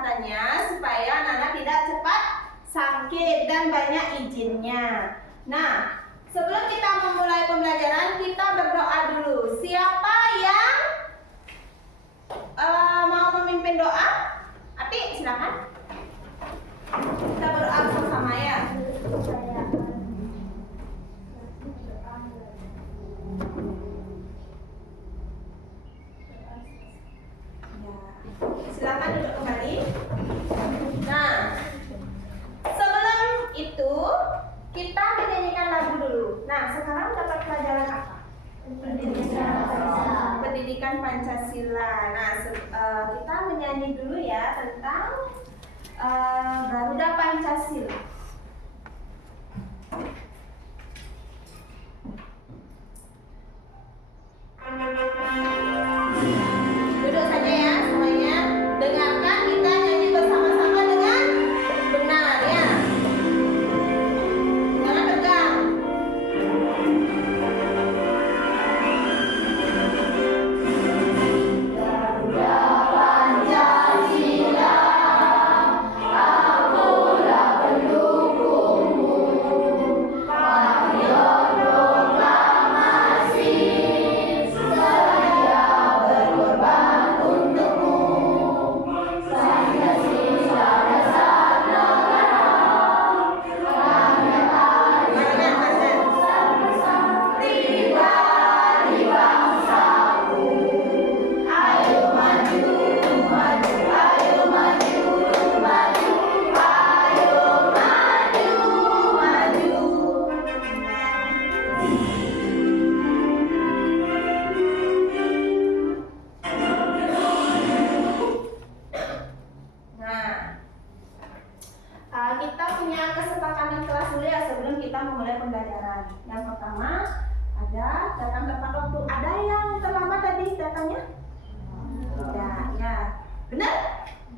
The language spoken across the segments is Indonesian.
kesehatannya supaya anak-anak tidak cepat sakit dan banyak izinnya. Nah, sebelum kita memulai pembelajaran, kita berdoa dulu. Siapa yang mau memimpin doa? Ati, silakan. Kita berdoa bersama ya. Silakan duduk kembali. Nah, sebelum itu kita menyanyikan lagu dulu. Nah, sekarang dapat pelajaran apa? Pendidikan Pancasila. Nah, kita menyanyi dulu ya tentang Garuda Pancasila. Duduk saja ya semuanya. Dengarkan, kita nyanyi bersama-sama dengan benar ya. Jangan tegang. Kita punya kesepakatan kelas dulu ya sebelum kita memulai pembelajaran. Yang pertama ada datang tepat waktu. Ada yang terlambat tadi datangnya? Tidak, ya. Benar?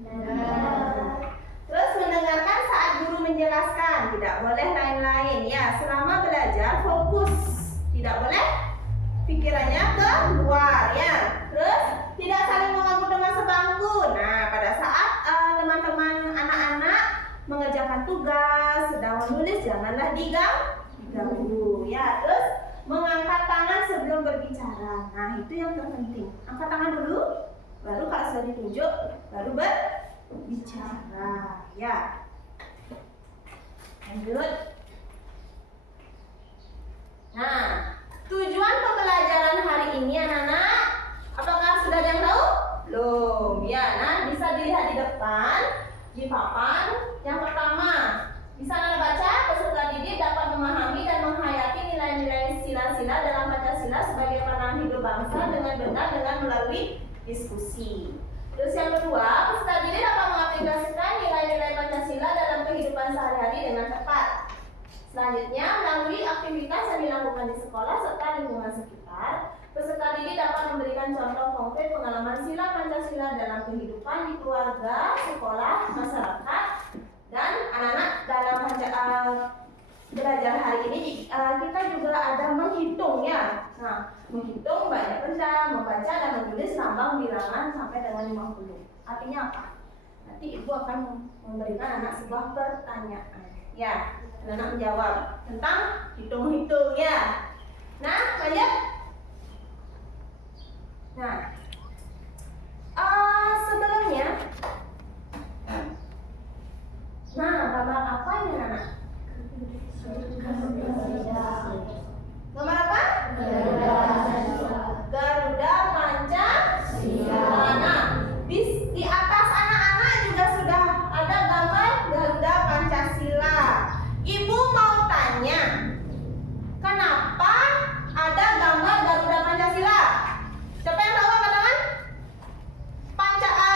Benar. Terus mendengarkan saat guru menjelaskan. Tidak boleh lain-lain ya. Selama belajar fokus. Tidak boleh pikirannya keluar ya. Terus tidak saling mengganggu dengan sebangku. Nah, pada saat teman-teman anak-anak mengerjakan tugas, sedang menulis, janganlah diganggu ya. Terus mengangkat tangan sebelum berbicara. Nah, itu yang terpenting. Angkat tangan dulu, baru kalau sudah ditunjuk, baru berbicara ya. Lanjut. Nah, tujuan pembelajaran hari ini anak-anak, apakah sudah ada yang tahu? Belum ya. Nah, bisa dilihat di depan di papan. Yang pertama, di sana baca, peserta didik dapat memahami dan menghayati nilai-nilai sila-sila dalam Pancasila sebagai pandangan hidup bangsa dengan benar dengan melalui diskusi. Terus yang kedua, peserta didik dapat mengaplikasikan nilai-nilai Pancasila dalam kehidupan sehari-hari dengan tepat. Selanjutnya, melalui aktivitas yang dilakukan di sekolah serta lingkungan sekitar, peserta didik dapat memberikan contoh konkret pengalaman sila Pancasila dalam kehidupan di keluarga, sekolah, masyarakat, dan anak-anak dalam belajar hari ini kita juga ada menghitung ya. Nah, menghitung banyak benda, membaca dan menulis lambang bilangan sampai dengan 50. Artinya apa? Nanti ibu akan memberikan anak sebuah pertanyaan. Ya, anak menjawab tentang hitung-hitung ya. Nah, lanjut. Nah, sebelumnya, nah, gambar apa ini anak? Gambar apa? Garuda Pancasila. Nah, di atas anak-anak juga sudah ada gambar Garuda Pancasila. Ibu mau tanya, kenapa ada gambar Garuda Pancasila? Siapa yang tahu angkat tangan?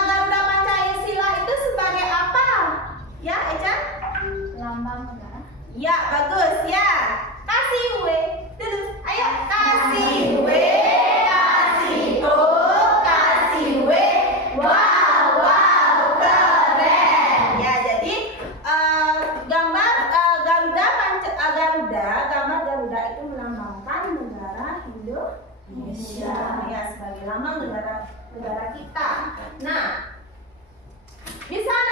Garuda Pancasila itu sebagai apa? Ya, Eca? Lambang negara. Ya, bagus ya. Kasih W dulu. Ayo, kasih W, kasih O, kasih W. Wow, keren. Ya, jadi gambar gambar Garuda itu melambangkan negara Indonesia. Ya, sebagai lambang negara kita. Nah, di sana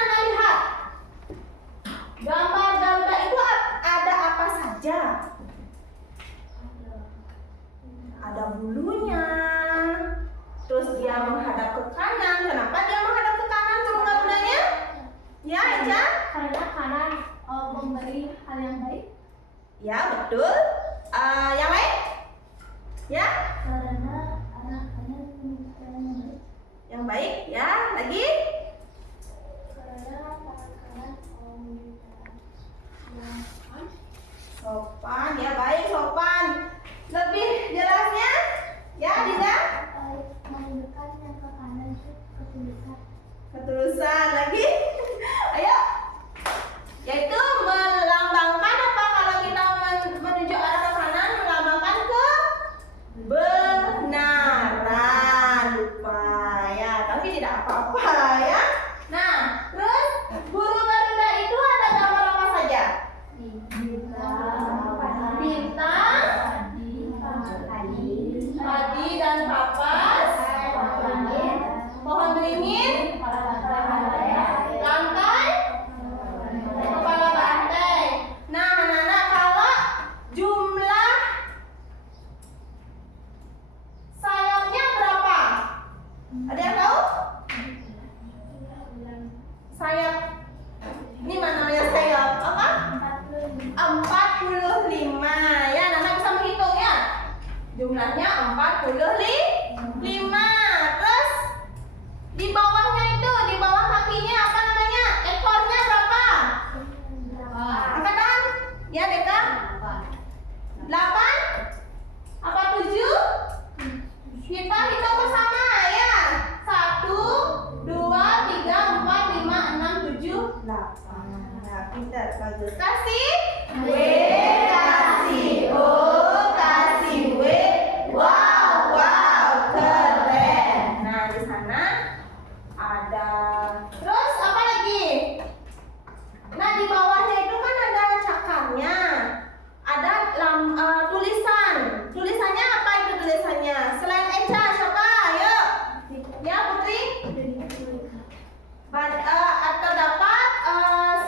Ya, betul. Yang lain? Ya? Karena anak-anak pintar. Yang baik, ya. Lagi? Karena anak-anak pintar. Sopan, ya baik, sopan. Lebih jelasnya? Ya, Dinda? Mendekatnya ke kanan itu ketulusan. Ketulusan lagi. Ayo. Yaitu melambangkan apa kalau kita menuju arah ke kanan, melambangkan kebenaran. Lupa ya, tapi tidak apa-apa ya. Nah, terus burung Garuda itu ada gambar apa saja? Bintang, padi dan kapas, pohon beringin, lantai, kepala banteng. Nah, anak-anak, kalau jumlah sayapnya berapa? Ada yang tahu? Sayap. Ini mana namanya sayap? Apa? 45. Ya, anak-anak bisa menghitung ya. Jumlahnya 45. Terus di bawahnya itu, di bawah kakinya apa namanya? Ekornya berapa? Angkat tangan. Ya, Deka. 8? Apa 7? Kita hitung bersama ya. 1, 2, 3, 4, 5, 6, 7, 8. Nah, pintar, bagus. Kasih W, kasih O, kasih W. Wow, wow, keren. Nah, di sana ada. Terus apa lagi? Nah, di bawahnya itu kan ada cakarnya. Ada tulisan. Tulisannya apa itu tulisannya? Selain Eca, siapa? Ayo. Ya, Putri. Terdapat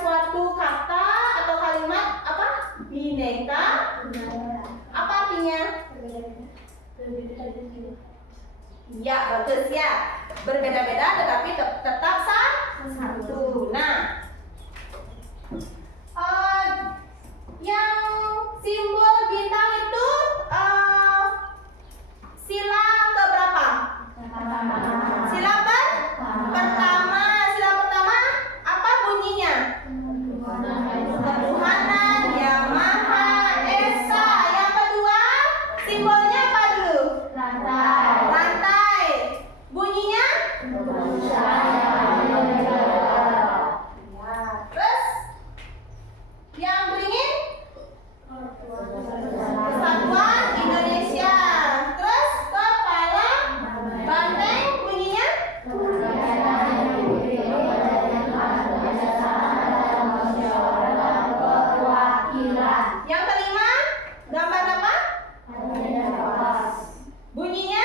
suatu kata atau kalimat apa? Bineka. Apa artinya? Ya, bagus ya. Berbeda-beda tetapi tetap satu. Nah, yang simbol bintang itu sila keberapa? Sila pertama. Sila pertama apa bunyinya? Ketuhanan Yang Maha Esa. Yang kedua simbolnya apa dulu? Lantai. Bunyinya? Ya. Terus yang beringin? Kesatuan Indonesia. Terus kepala banteng bunyinya? Yang kelima gambar apa? Bunyinya?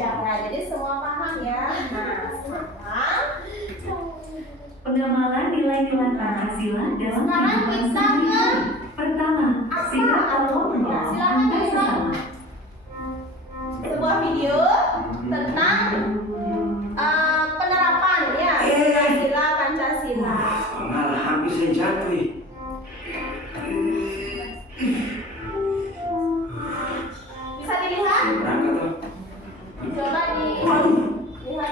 Nah, jadi semua paham ya. Nah, sekarang Pengamalan nilai-nilai Pancasila dalam Sekarang kehidupan kita sehari-hari. Pertama, sila atau Ya, silakan memahami Kak Isra. sesama. sebuah video tentang penerapan ya sila Pancasila. Malah hampir saya jatuh ya. Bisa dilihat? Berangkat toh. Coba dilihat.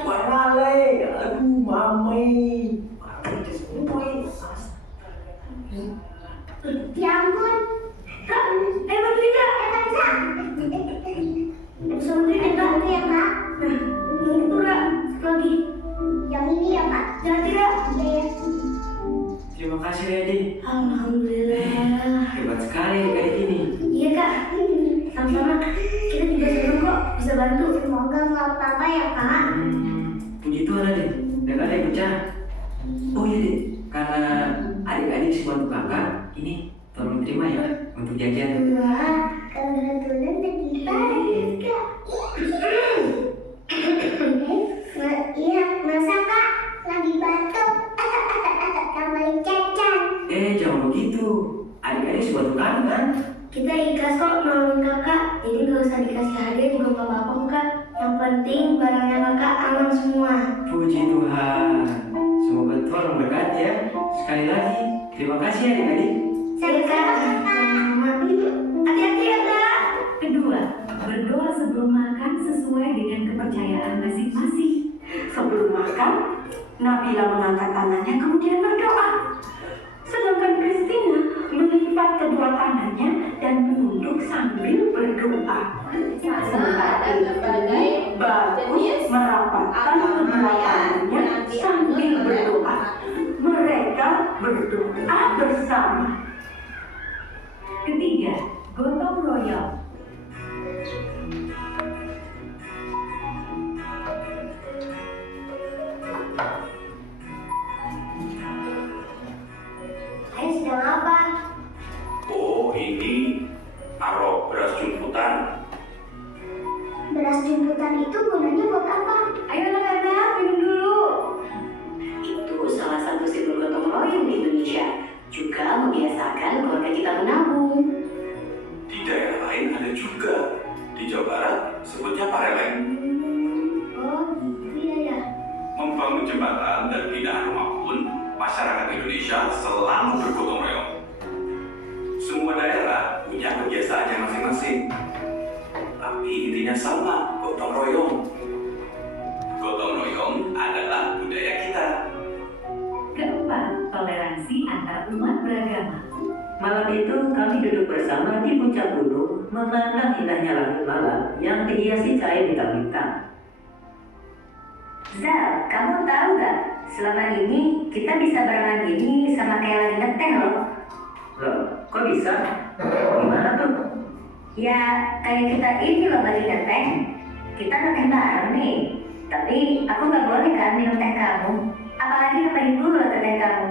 Warnale, aduh mami. Ya ampun. Kak, bantu tidak. Bisa bantu ya, Kak? Nah, ini tuh, Kak. Satu lagi. Yang ini ya, Kak? Jangan tidak. Ya. Terima kasih Edi. Alhamdulillah. Hebat sekali kayak gini. Iya, Kak. Sama-sama. Kita juga senang kok bisa bantu. Semoga nggak apa-apa ya, Kak. Puji Tuhan Edi. Dan ada yang pecah. Oh iya deh. Karena adik-adik si bantu kakak, ini tolong terima ya untuk jajan. Wah, kebetulan kita Kak. Iya, masa Kak lagi batuk sama cacan. Jangan begitu. Adik-adik si bantu kakak kan. Kita ikhlas kok nolongin kakak, jadi gak usah dikasih hadiah juga gak apa-apa kok, Kak. Yang penting barangnya kakak aman semua. Puji Tuhan. Semoga Tuhan memberkati ya. sekali lagi, terima kasih adik-adik. Sama-sama. Hati-hati ya, Kak. Kedua, berdoa sebelum makan sesuai dengan kepercayaan masing-masing. Sebelum makan, Nabila mengangkat tangannya kemudian berdoa. Sedangkan Christina melipat kedua tangannya dan menunduk sambil berdoa. Sementara ada berbagai itu, Bagus merapatkan kedua tangannya sambil berdoa. Mereka berdoa bersama. Ketiga, gotong royong. Ayah sedang apa? Oh, ini naruh beras jumputan. Beras jemputan itu gunanya buat apa? Ayo anak-anak, minum dulu. Itu salah satu simbol gotong royong di Indonesia. Juga membiasakan keluarga kita menabung. Di daerah lain ada juga. Di Jawa Barat sebutnya pareleng. Oh, gitu ya. Membangun jembatan dan pindahan rumah pun, masyarakat Indonesia selalu bergotong royong. Semua daerah punya kebiasaannya masing-masing. Tapi intinya sama, gotong royong. Gotong royong adalah budaya kita. Keempat, toleransi antar umat beragama. Malam itu kami duduk bersama di puncak gunung memandang indahnya langit malam yang dihiasi cahaya bintang-bintang. Zal, kamu tahu gak? Selama ini kita bisa barengan gini sama kayak lagi ngeteh loh. Loh, kok bisa? Gimana tuh? Ya, kayak kita ini loh lagi ngeteh. Kita ngeteh bareng nih. Tapi aku gak boleh kan minum teh kamu. Apalagi ngepain dulu loh ke teh kamu.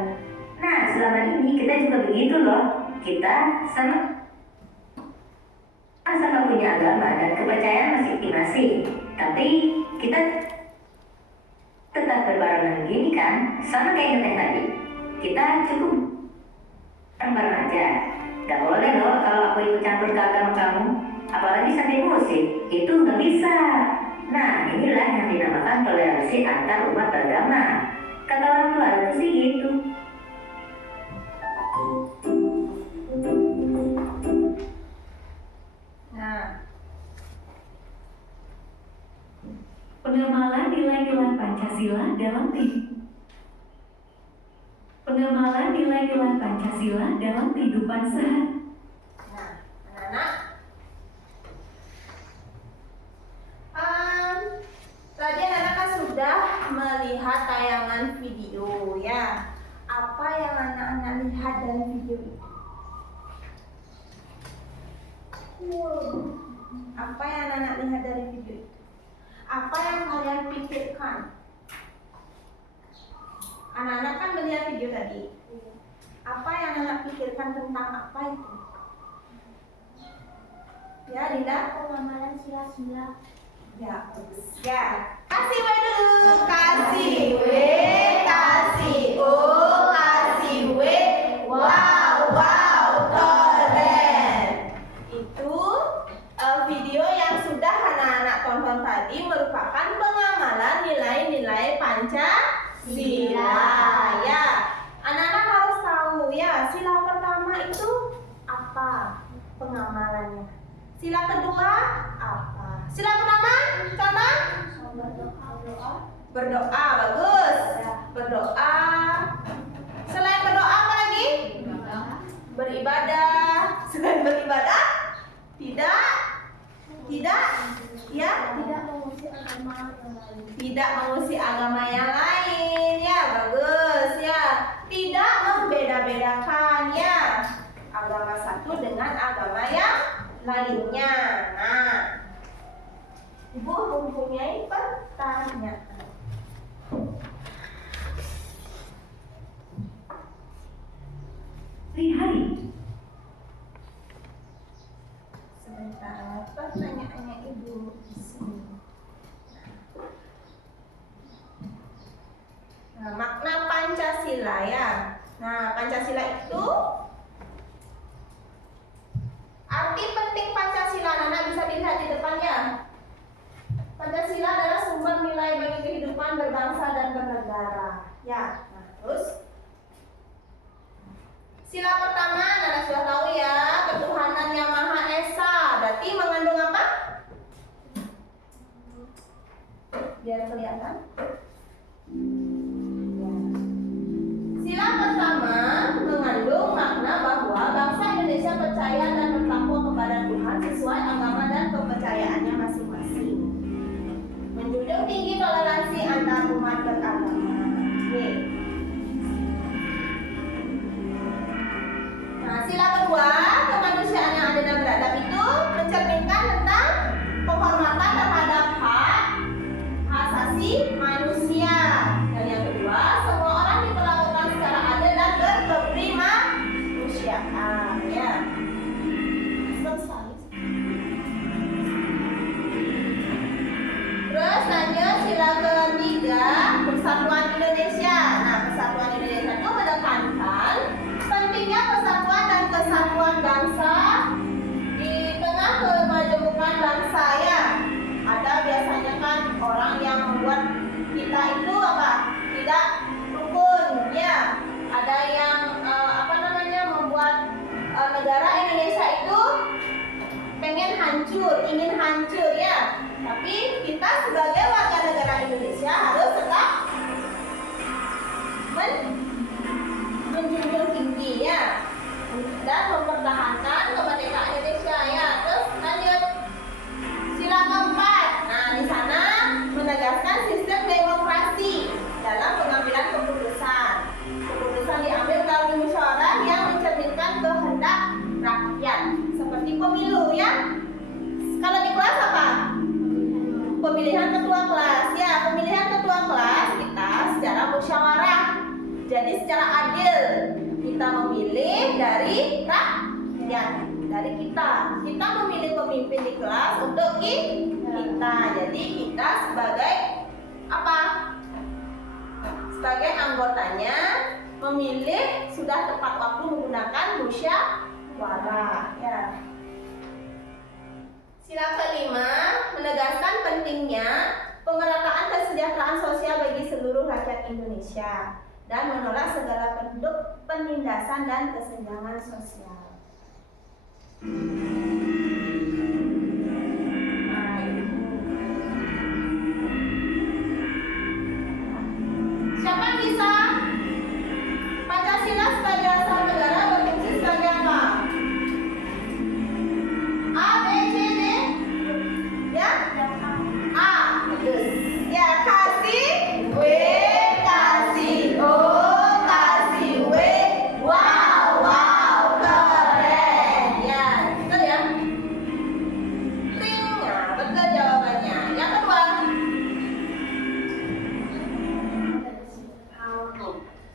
Nah, selama ini kita juga begitu loh. Kita sama punya agama dan kepercayaan masing-masing. Tapi kita tetap berbarengan gini kan, sama kayak ngeteh tadi. Kita cukup bareng aja. Gak boleh loh kalau aku ikut campur ke agama kamu, apalagi sampai musik, itu nggak bisa. Nah, inilah yang dinamakan toleransi antar umat beragama. Kata orang tua sih gitu. Nah, Pengamalan nilai-nilai Pancasila dalam Pengamalan nilai-nilai Pancasila dalam kehidupan sehari. nah, anak-anak. Tadi anak-anak kan sudah melihat tayangan video ya. Apa yang anak-anak lihat dari video itu? Apa yang anak-anak lihat dari video itu? Apa yang kalian pikirkan? Anak-anak kan melihat video tadi. Apa yang anak pikirkan tentang apa itu? Ya, Dinda? Pengamalan sila-sila. Ya, bagus. Ya. Kasih W dulu. Kasih W, kasih O, kasih W. Wow, wow, keren. Itu video yang sudah anak-anak tonton tadi merupakan pengamalan nilai-nilai Pancasila. Ya, anak-anak harus tahu ya, sila pertama itu apa pengamalannya. Sila kedua apa? Sila pertama, contoh? Berdoa, bagus. Berdoa. Selain berdoa apa lagi? Beribadah. Selain beribadah? Tidak. Tidak. Ya. Tidak mengusir agama yang lain. Ya, bagus. Ya. Tidak membeda-bedakan ya agama satu dengan agama yang lainnya. Nah, Ibu mempunyai pertanyaan. Hari-hari. Sebentar, pertanyaannya Ibu di sini. Nah, makna Pancasila ya. Nah, Pancasila itu arti penting Pancasila, Nana bisa dilihat di depannya. Pancasila adalah sumber nilai bagi kehidupan berbangsa dan bernegara. Ya, nah terus Sila pertama, Nana sudah tahu ya, ketuhanan yang Maha Esa. Berarti mengandung apa? Biar kelihatan. Sila pertama mengandung makna bahwa bangsa Indonesia percaya dan bertakwa kepada Tuhan sesuai agama dan kepercayaannya masing-masing. Menjunjung tinggi toleransi antar umat beragama. Nih. Nah, sila kedua, kemanusiaan yang adil dan beradab itu mencerminkan tentang penghormatan terhadap hak asasi manusia. Dan yang kedua, semua orang diperlakukan secara adil dan berkeprimanusiaan. Ya. Terus lanjut sila ketiga, persatuan Indonesia. Nah, persatuan Indonesia itu menekankan pentingnya persatuan dan kesatuan bangsa di tengah kemajemukan bangsa ya. Ada biasanya kan orang yang membuat kita itu apa? Tidak rukun ya. Ada yang membuat negara Indonesia itu pengen hancur, ingin hancur ya. Tapi kita sebagai warga negara Indonesia harus tetap menjunjung tinggi ya dan mempertahankan kemerdekaan Indonesia ya. Terus lanjut sila keempat. Nah, di sana menegaskan sistem demokrasi dalam pengambilan keputusan. Keputusan diambil melalui musyawarah yang mencerminkan kehendak rakyat seperti pemilu ya. Kalau di kelas apa? Pemilihan ketua kelas ya. Pemilihan ketua kelas kita secara musyawarah. Jadi secara adil kita memilih dari rakyat, dari kita. Kita memilih pemimpin di kelas untuk kita. Jadi kita sebagai apa? Sebagai anggotanya memilih sudah tepat waktu menggunakan musyawarah ya. Sila kelima menegaskan pentingnya pemerataan kesejahteraan sosial bagi seluruh rakyat Indonesia dan menolak segala bentuk penindasan dan kesenjangan sosial. Siapa bisa? Pancasila sebagai asal negara berfungsi sebagai apa? A, B, C, D? Ya? A, betul. Ya, kasih W, kasih O, kasih W. Wow, wow, keren. Ya, betul ya? Ting, nah, betul jawabannya. Yang kedua.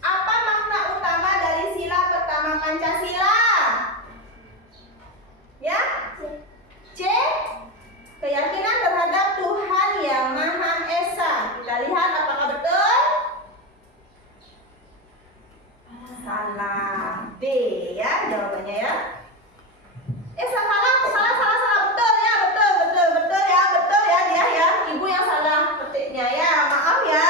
Apa makna utama dari sila pertama Pancasila? Ya? C. Keyakinan terhadap Tuhan Yang Maha Esa. Kita lihat apakah betul? Salah. B ya jawabannya ya. Salah betul ya, betul ya dia ya. Ibu yang salah petiknya ya, maaf ya.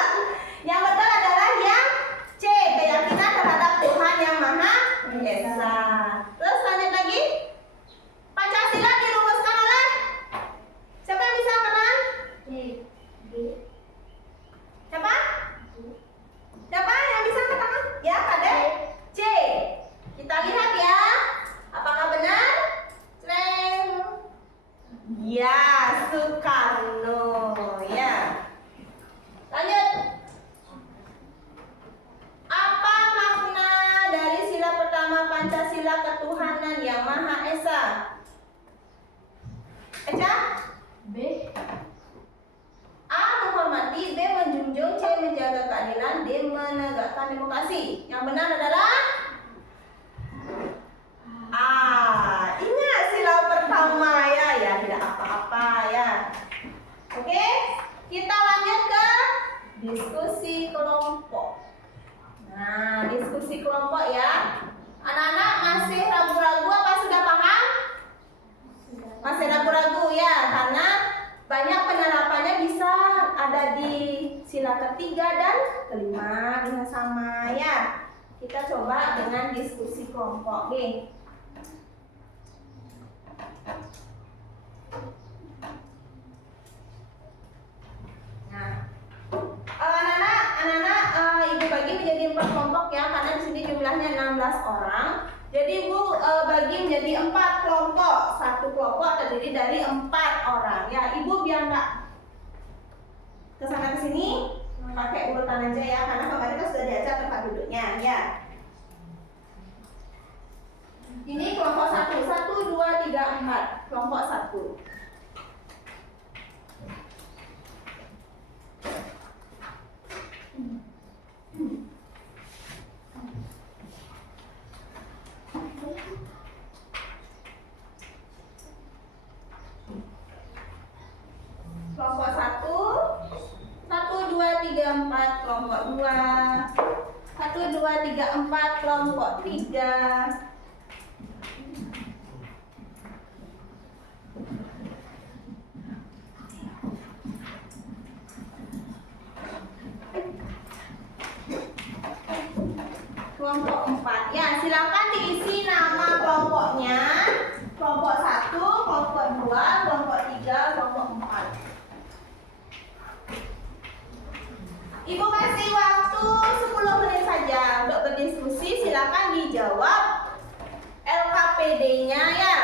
Yang betul adalah yang C, keyakinan terhadap Tuhan Yang Maha Esa. Terus lanjut lagi. Pancasila dirumuskan oleh siapa yang bisa kenal? Siapa? Siapa yang bisa katakan? Ya, Kade. C. Kita lihat ya. Apakah benar? Ceng. Ya, Soekarno. Ya. Lanjut. Apa makna dari sila pertama Pancasila ketuhanan Yang Maha Esa? Eca? B. A. Menghormati. B. Menjunjung. C. Menjaga keadilan. D. Menegakkan demokrasi. Yang benar adalah A. Ingat sila pertama ya. Ya, tidak apa-apa ya. Oke, kita lanjut ke diskusi kelompok. Nah, diskusi kelompok ya. Anak-anak masih ragu-ragu apa sudah paham? Masih ragu-ragu ya, karena banyak penerapannya bisa ada di sila ketiga dan kelima bisa sama ya. Kita coba dengan diskusi kelompok. Oke. Nah, anak-anak, ibu bagi menjadi 4 kelompok ya, karena di sini jumlahnya 16 orang. Jadi ibu bagi menjadi 4 kelompok. Satu kelompok terdiri dari 4 orang. Ya, ibu biar nggak kesana kesini pakai urutan aja ya, karena kemarin kan sudah diajar tempat duduknya ya. Ini kelompok 1, 1, 2, 3, 4. Kelompok 1. Kelompok 1, 1, 2, 3, 4. Kelompok 2, 1, 2, 3, 4. Kelompok 3. Kelompok 4. Ya, silakan diisi nama kelompoknya. Kelompok 1, kelompok 2, kelompok 3, kelompok 4. Ibu kasih waktu 10 menit saja untuk berdiskusi. Silakan dijawab LKPD-nya ya.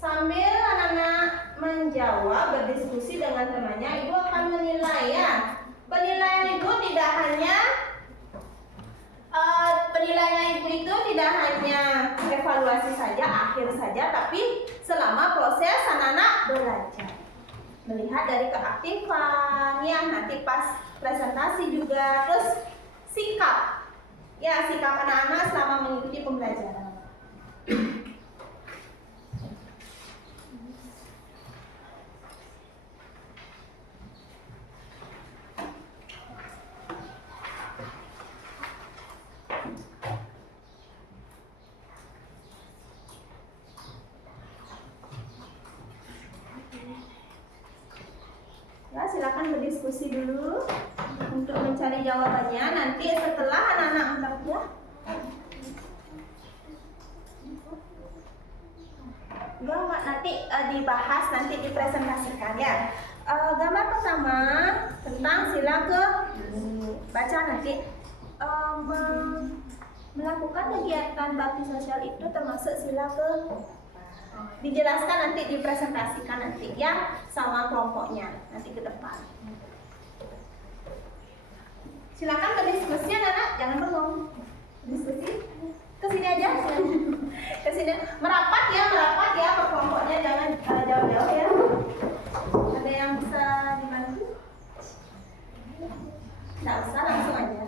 Sambil anak-anak menjawab, berdiskusi dengan temannya, ibu akan menilai ya. Penilaian ibu tidak hanya penilaian ibu itu tidak hanya evaluasi saja, akhir saja, tapi selama proses anak-anak belajar. Melihat dari keaktifan, ya nanti pas presentasi juga, terus sikap, ya sikap anak-anak selama mengikuti pembelajaran. Ya, silakan berdiskusi dulu untuk mencari jawabannya. Nanti setelah anak-anak angkat ya. Gambar nanti dibahas, nanti dipresentasikan ya. Gambar pertama tentang sila ke baca nanti melakukan kegiatan bakti sosial itu termasuk sila ke dijelaskan nanti dipresentasikan nanti ya sama kelompoknya nanti ke depan. Silakan berdiskusi anak-anak, jangan bengong. Diskusi kesini aja, kesini merapat ya ke kelompoknya, jangan jauh-jauh ya. Ada yang bisa dibantu? Nggak usah, langsung aja,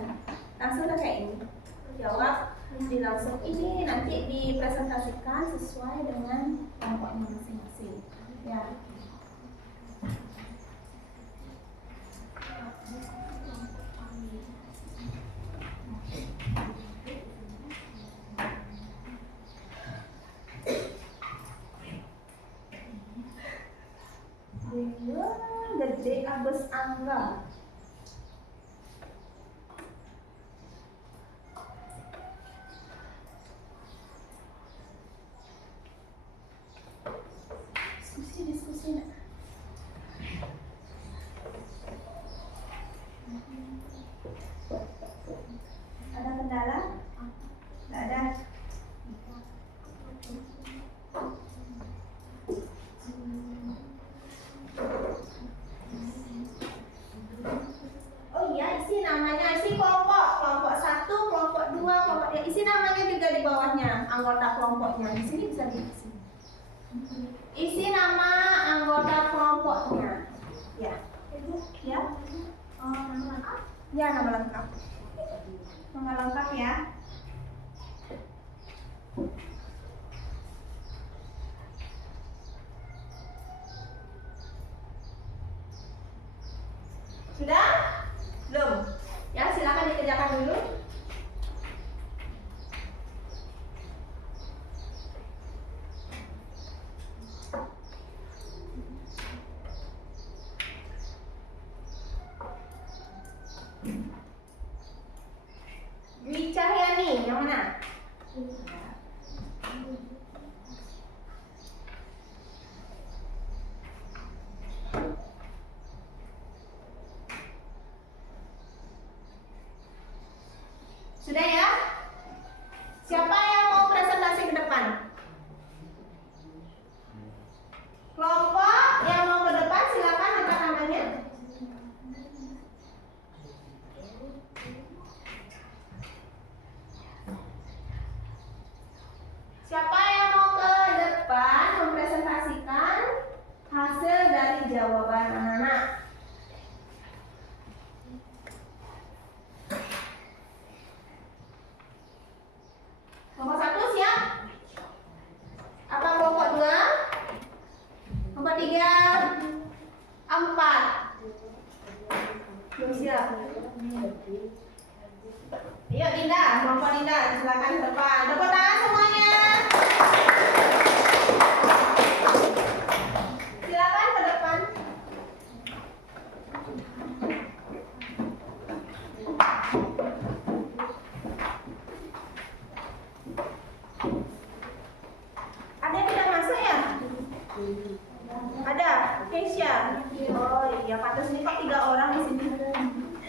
langsung kayak ini. Jawab di langsung ini nanti dipresentasikan sesuai dengan kelompoknya masing-masing ya. Gede Agus Angga. Diskusi nak. Ada kendala? Tidak ada. Oh iya, isi namanya, isi kelompok 1, kelompok 2, kelompok 3. Isi namanya juga di bawahnya, anggota kelompoknya. Di sini bisa diisi. Isi nama anggota kelompoknya. Ya. Ya. Nama lengkap? Ya, nama lengkap. Nama lengkap ya. Sudah ya? Siapa yang mau presentasi ke depan? Kelompok yang mau ke depan silakan angkat tangannya. Siapa yang mau ke depan mempresentasikan hasil dari jawaban anak-anak? Kelompok 1 siap? Apa kelompok 2? Kelompok 3? 4? Belum siap. Ayo Dinda, kelompok Dinda, silakan ke depan. Tepuk tangan semuanya. Silakan ke depan. Ada yang tidak masuk ya? Ada? Keisha? Oh iya, pantas ini kok 3 orang di sini.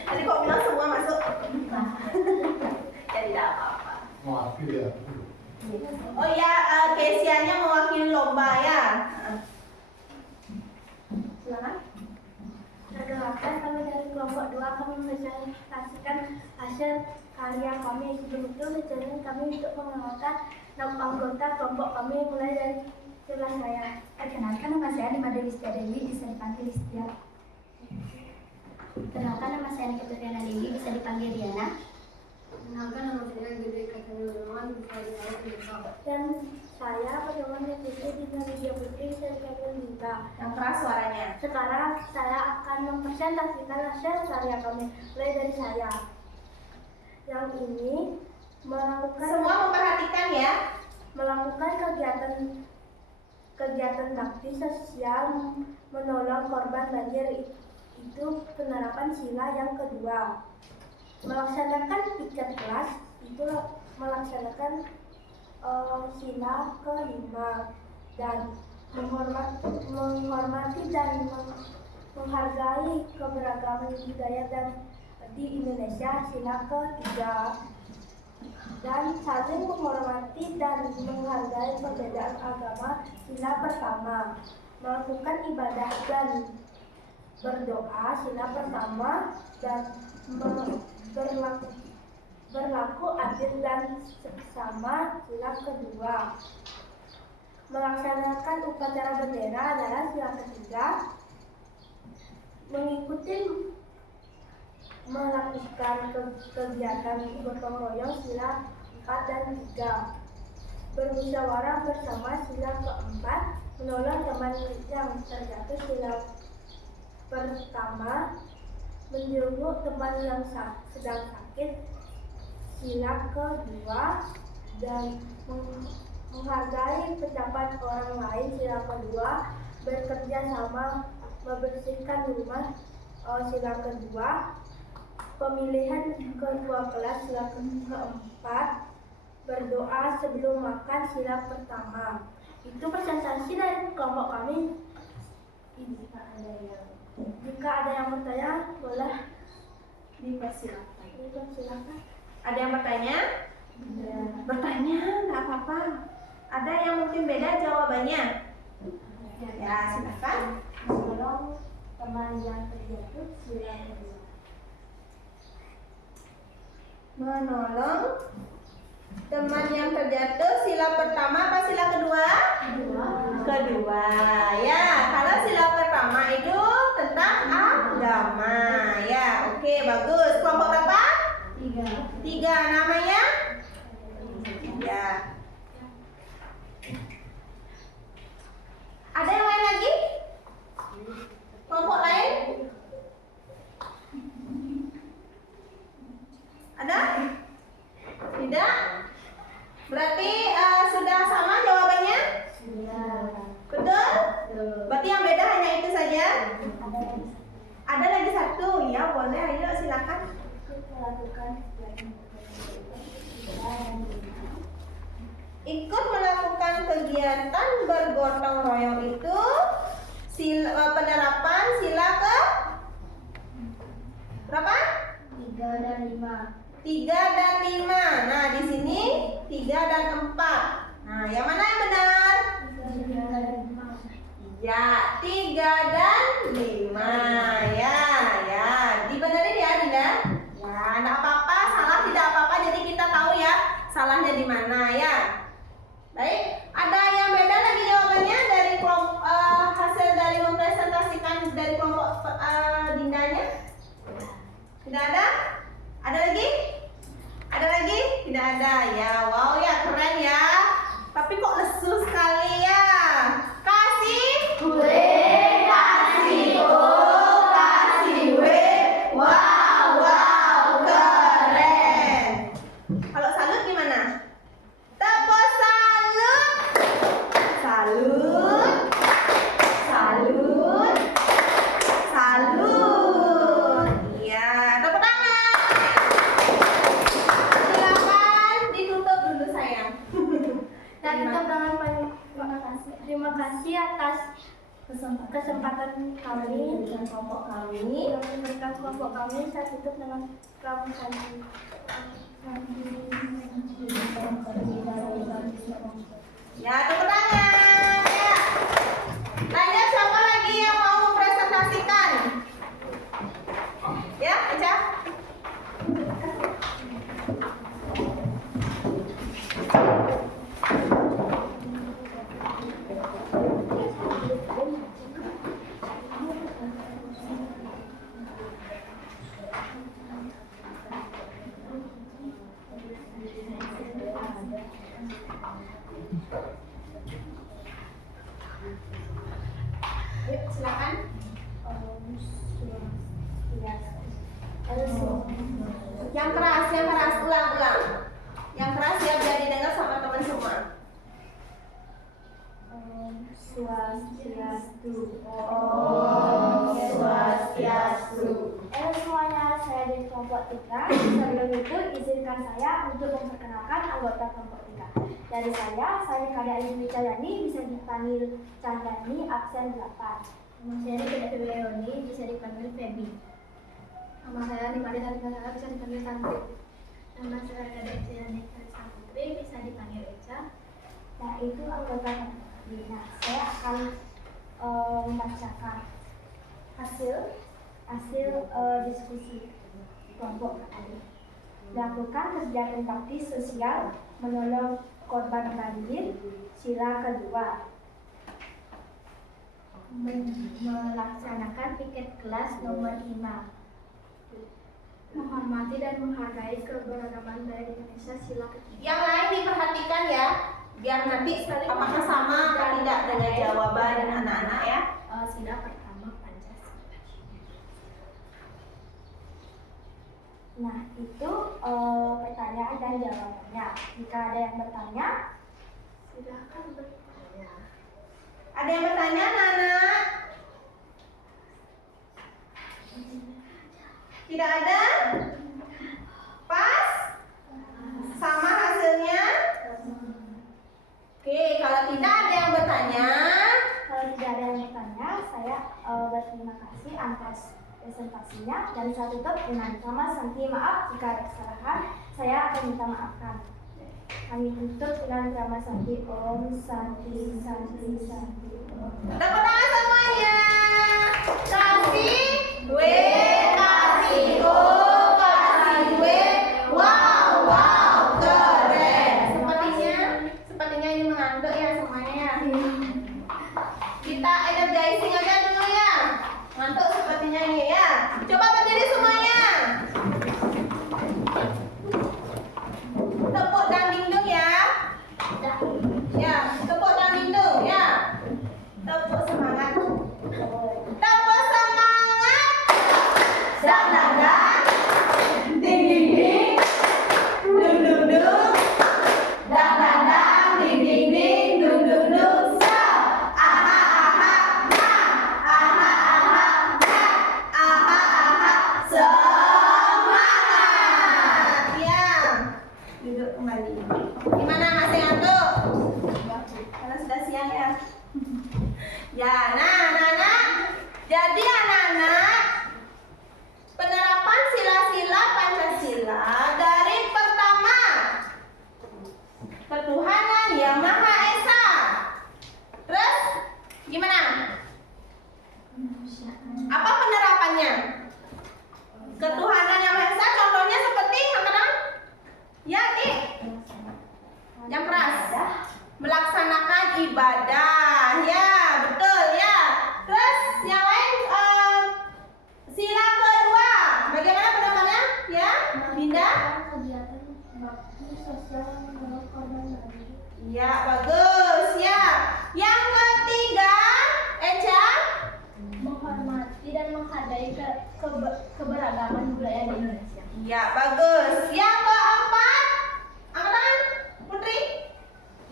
Tadi kok bilang semua masuk? Ya tidak apa-apa. Mewakili ya. Oh iya, Keisha-nya mewakili lomba ya. Silakan. Perkenalkan, kami dari kelompok 2 akan mempresentasikan hasil karya kami. Sebelum itu, izinkan kami untuk mengenalkan anggota kelompok kami mulai dari kelas saya. Perkenalkan, nama saya Nima Dewi Setiadewi, bisa dipanggil Setia. Perkenalkan, nama saya Niketriana Dewi, bisa dipanggil Riana. Perkenalkan, nama saya Gede Katanya Nurman, bisa dipanggil Dita. Dan saya Pertemuan Putri Dina Widya Putri, bisa dipanggil Dita. Yang keras suaranya. Sekarang saya akan mempresentasikan hasil karya kami mulai dari saya. Yang ini Semua memperhatikan ya. melakukan kegiatan taktis sosial menolong korban banjir, itu penerapan sila yang kedua. Melaksanakan piket kelas, itu melaksanakan sila kelima. Dan menghormati dan menghargai keberagaman budaya dan di Indonesia, sila ketiga. Dan saling menghormati dan menghargai perbedaan agama, sila pertama. Melakukan ibadah dan berdoa, sila pertama. Dan berlaku adil dan seksama, sila kedua. Melaksanakan upacara bendera adalah sila ketiga. Melakukan kegiatan gotong royong, sila 4 dan 3. Bermusyawarah bersama, sila keempat. Menolong teman yang terjatuh, sila pertama. Menjenguk teman yang sedang sakit, sila kedua. Dan menghargai pencapaian orang lain, sila kedua. Bekerja sama membersihkan rumah, sila kedua. Pemilihan ketua kelas, sila keempat. Berdoa sebelum makan, sila pertama. Itu presentasi dari kelompok kami. Jika ada yang bertanya, boleh dipersilakan. Ada yang bertanya? Bertanya, nggak apa-apa. Ada yang mungkin beda jawabannya? Ya, silakan. Menolong teman yang terjatuh, sila kedua. Menolong teman yang terjatuh, sila pertama apa sila kedua? Kedua. Ya, kalau sila pertama itu tentang agama. Ya, oke, bagus. Kelompok berapa? 3. Namanya? Ya. Ada yang lain lagi? Kelompok lain? Ada? Tidak? Berarti sudah sama jawabannya? Betul? Berarti yang beda hanya itu saja? Ada lagi satu? Ya boleh, ayo silakan. ikut melakukan kegiatan bergotong royong itu penerapan sila ke berapa? 3 dan 5. 3 dan 5. Nah, di sini 3 dan 4. Nah, yang mana yang benar? 3 dan 5. Ya, 3 dan 5. Ya. Dibenerin ya, Dinda? Ya, enggak apa-apa, salah tidak apa-apa. Jadi kita tahu ya salahnya di mana ya. Baik, ada yang beda lagi jawabannya dari hasil dari mempresentasikan dari kelompok Dindanya? Tidak ada? Ada lagi? Ada lagi? Tidak ada ya. Wow ya, keren ya. Tapi kok lesu sekali ya. Kasih W, kasih O, kasih W. Wow, keren. Kalau salut gimana? Tepuk salut. Salut. Iya, tepuk tangan. Silakan ditutup dulu sayang. Dan kita dengan terima kasih atas kesempatan kami Dengan kelompok kami. yang memberikan kelompok kami. Saya tutup dengan pramusaji. Ya, tepuk tangan. Ya. Lanjut, siapa lagi yang mau mempresentasikan? Ya, Eca. Yuk, silakan. Yang keras, ulang. Yang keras ya biar didengar sama teman semua. Swastiastu. Swastiastu. Semuanya, saya dari kelompok 3. Sebelum itu izinkan saya untuk memperkenalkan anggota kelompok 3. Dari saya Kadya Ayu Wicayani, bisa dipanggil Cahyani, absen 8. Nama saya Kadya Leoni, bisa dipanggil Feby. Nama saya Nimade Harinasara, bisa dipanggil Tanti. Nama saya Kadya Ejayani Karisa Putri, bisa dipanggil Eca. Nah, itu anggota kelompok. Nah, saya akan membacakan hasil diskusi kelompok kami. Lakukan kegiatan bakti sosial menolong korban banjir. Sila kedua, Melaksanakan piket kelas nomor 5. Menghormati dan menghargai keberagaman budaya Indonesia. Sila ketiga. Yang lain diperhatikan ya, biar nanti apakah sama atau tidak dengan jawaban anak-anak ya. Sila pertama Pancasila. nah itu pertanyaan dan jawabannya. Jika ada yang bertanya, Silakan bertanya. Ada yang bertanya, Nana? Tidak ada? Pas? Sama hasilnya? Oke, kalau tidak ada yang bertanya, kalau tidak ada yang bertanya, saya berterima kasih atas presentasinya dan saya tutup dengan nama Santi. Maaf jika ada kesalahan, saya akan minta maafkan. Kami tutup dengan nama Santi. Om Santi Santi Santi. tepuk tangan semuanya. Kasih W, kasih O, kasih W. Wow, keren. Sepertinya ini mengantuk ya semuanya ya. Kita energizing aja dulu ya. Ngantuk sepertinya ini ya. Coba berdiri semuanya. Tepuk dan dingdung ya. Ya, tepuk dan dingdung ya. Tepuk semangat. Tepuk semangat. Ya, nah anak-anak, jadi anak-anak penerapan sila-sila Pancasila dari pertama ketuhanan yang Maha Esa. Terus gimana? Apa penerapannya? Ketuhanan yang Maha Esa contohnya seperti makanan? Ya, Dik. Yang keras. Melaksanakan ibadah. Ya, betul ya. Terus yang lain sila kedua. Bagaimana penerapannya? Ya, Dinda? Kegiatan bakti sosial menurut korban banjir. Ya, bagus ya. Yang ketiga, Eca? Menghormati dan menghargai keberagaman budaya di Indonesia. Ya, bagus. Yang keempat, angkatan Putri?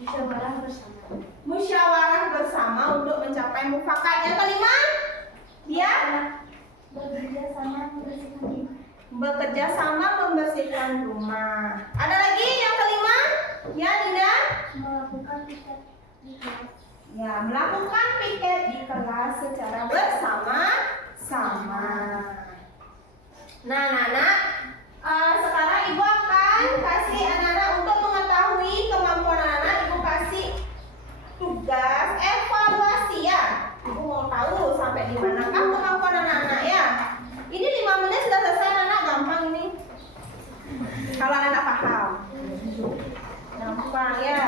Musyawarah bersama. Musyawarah bersama untuk mencapai mufakat. Yang kelima, ya? Bekerja sama membersihkan rumah. Bekerja sama membersihkan rumah. Ada lagi yang kelima? Ya, Dinda? Melakukan piket di kelas. Ya, melakukan piket di kelas secara bersama-sama. Nah, anak-anak, sekarang Ibu akan kasih anak-anak untuk mengetahui kemampuan anak-anak. Ibu kasih tugas evaluasi ya. Ibu mau tahu sampai di manakah kemampuan anak-anak ya. Ini 5 menit sudah selesai anak-anak, gampang ini. Kalau anak-anak paham. Gampang ya.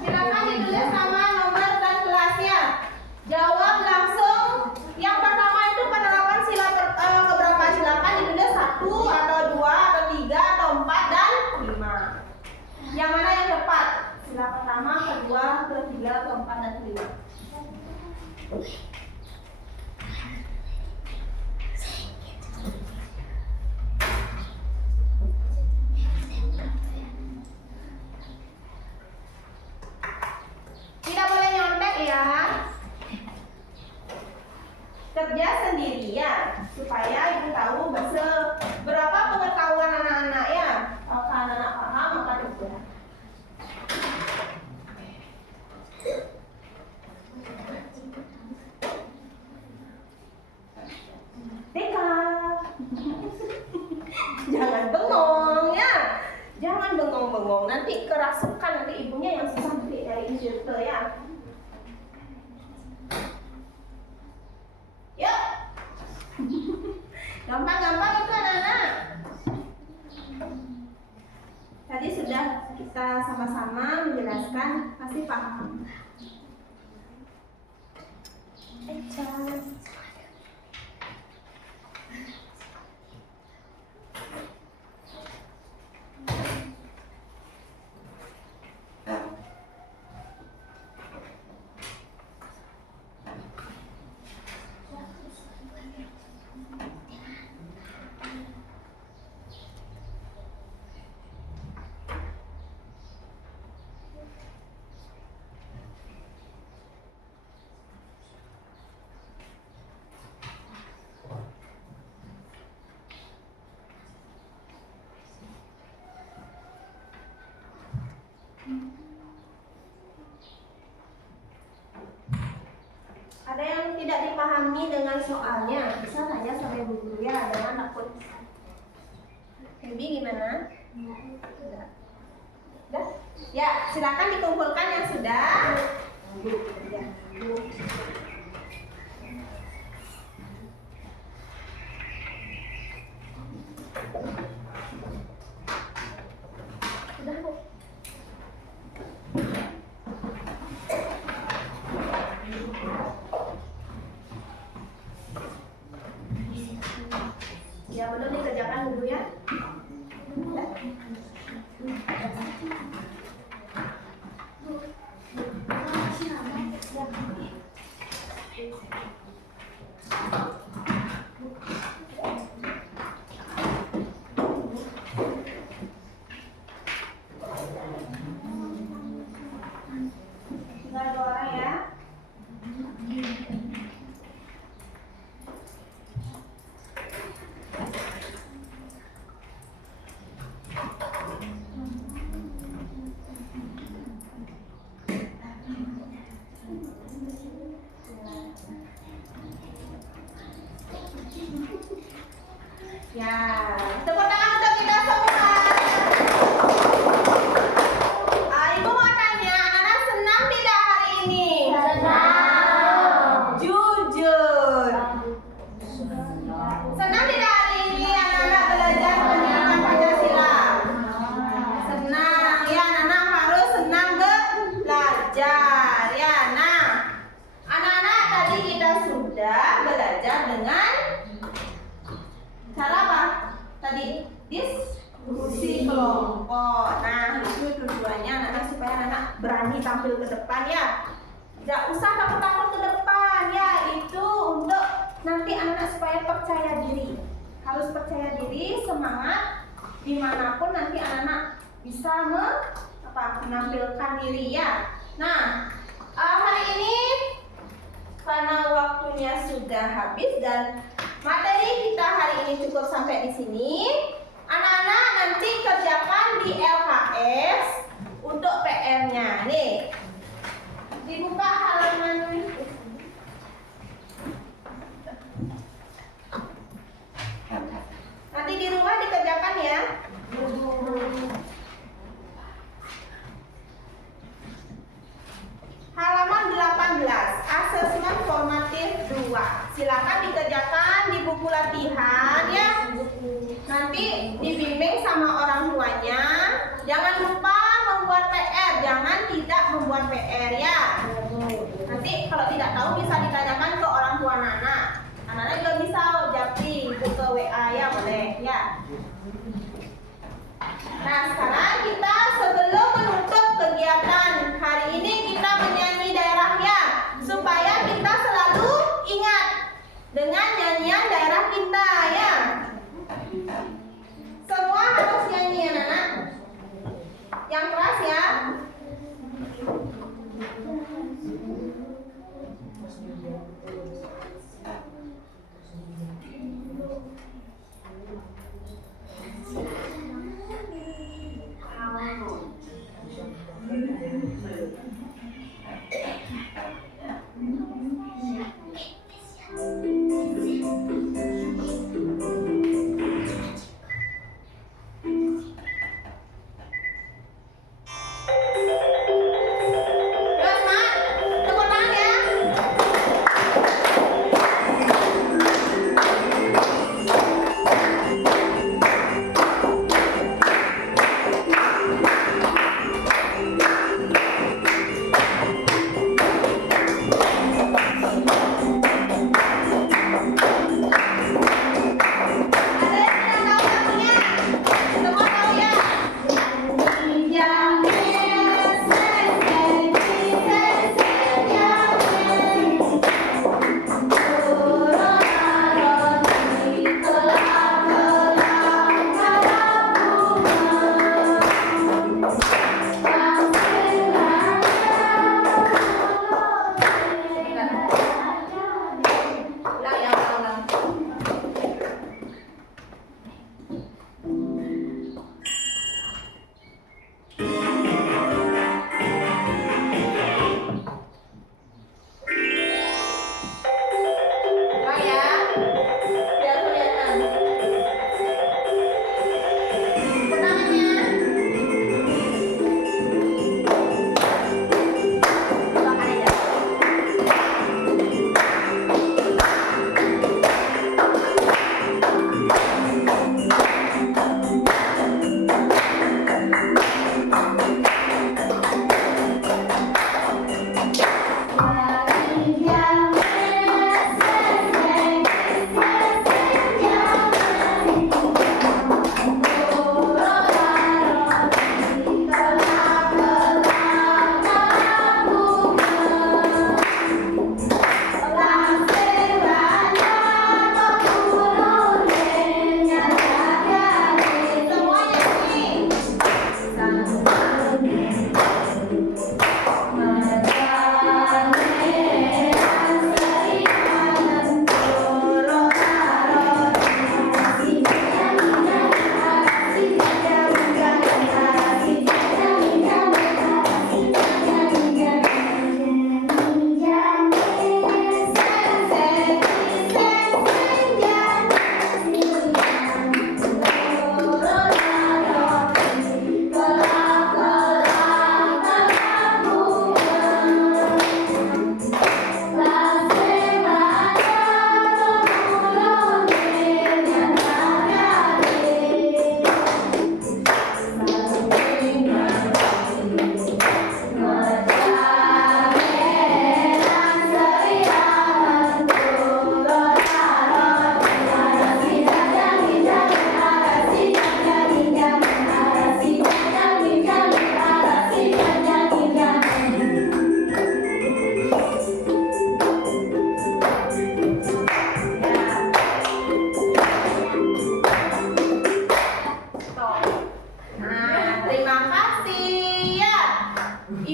Silakan ditulis nama, nomor, dan kelasnya. Jawab langsung. Yang pertama itu penerapan sila keberapa? Silakan ditulis 1 atau 2 atau 3 atau 4 dan 5. Yang mana yang tepat? Sila pertama, kedua, ketiga, keempat, dan kelima. Tidak boleh nyontek ya. Kerja sendirian supaya ibu tahu berapa pengetahuan anak-anak ya. Kalau anak-anak paham maka kerja. TK. Jangan bengong ya. Jangan bengong-bengong. Nanti kerasukan, nanti ibunya yang susah dari instruktur ya. Yuk. Gampang-gampang itu anak-anak. Tadi sudah kita sama-sama menjelaskan, pasti paham. Ada yang tidak dipahami dengan soalnya, bisa tanya sama ibu guru ya, jangan takut. Baby gimana? Sudah? Ya, silakan dikumpulkan yang sudah. Ya. Sudah, Bu. Ya, belum dikerjakan dulu ya. berani tampil ke depan ya. Tidak usah takut-takut ke depan ya. Itu untuk nanti anak-anak supaya percaya diri. Harus percaya diri, semangat dimanapun nanti anak-anak bisa menampilkan diri ya. Nah, hari ini karena waktunya sudah habis dan materi kita hari ini cukup sampai di sini. Anak-anak nanti kerjakan di LKS untuk PR-nya. Nih, dibuka halaman. Nanti di rumah dikerjakan ya. Halaman 18, asesmen formatif 2. Silakan dikerjakan di buku latihan ya. Nanti dibimbing sama orang tuanya. Jangan lupa membuat PR, jangan tidak membuat PR ya. Nanti kalau tidak tahu bisa ditanyakan ke orang tua anak-anak. Anak-anak juga bisa japri ke WA ya, boleh ya. Nah, sekarang kita sebelum menutup kegiatan hari ini kita menyanyi daerahnya supaya kita selalu ingat dengan nyanyian daerah kita ya. Semua harus nyanyi anak-anak. Yang keras ya.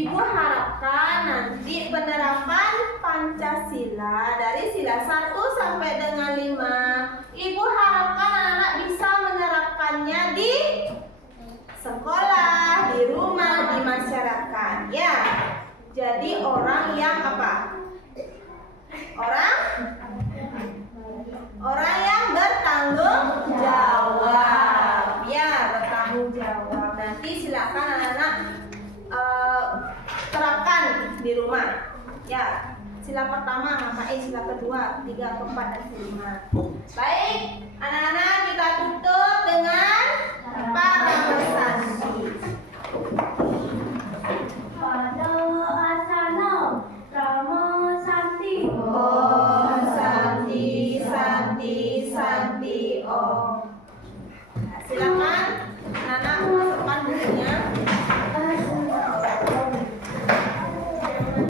Ibu harapkan nanti penerapan Pancasila dari sila 1 sampai dengan 5, Ibu harapkan anak-anak bisa menerapkannya di sekolah, di rumah, di masyarakat. Ya, jadi orang yang apa? Orang yang bertanggung jawab. Ya, bertanggung jawab. Nanti silakan anak-anak terapkan di rumah. Ya, sila pertama ngapain, sila kedua, 3, keempat, dan kelima. Baik, anak-anak kita tutup dengan para sandi. Pada asana Rama Santi. Om Santi Santi Santi Om. Nah, silakan anak-anak